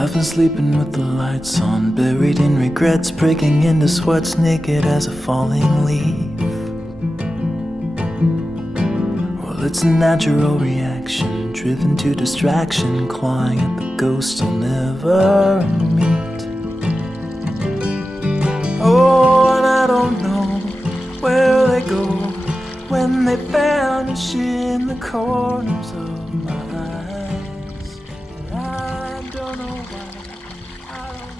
I've been sleeping with the lights on, buried in regrets, breaking into sweats, naked as a falling leaf. Well, it's a natural reaction, driven to distraction, clawing at the ghost I'll never meet. Oh, and I don't know where they go when they vanish in the corners of my eyes. And I don't know why, I don't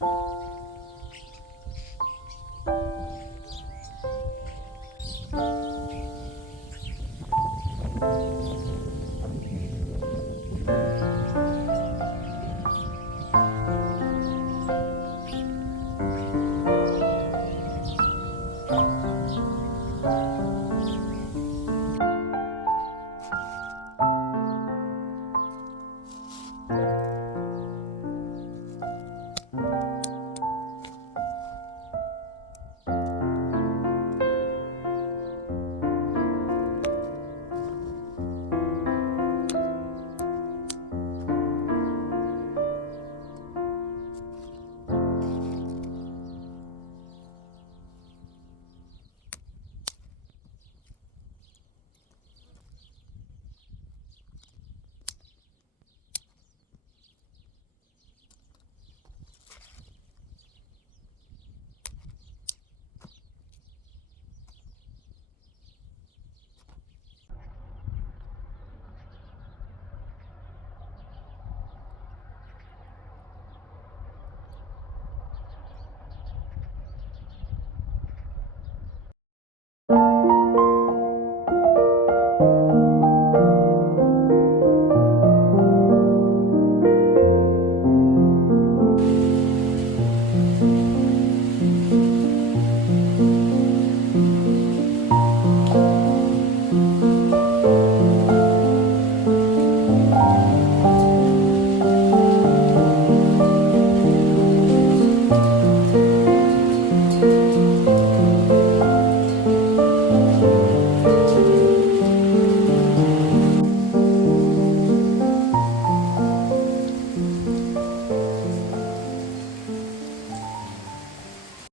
know.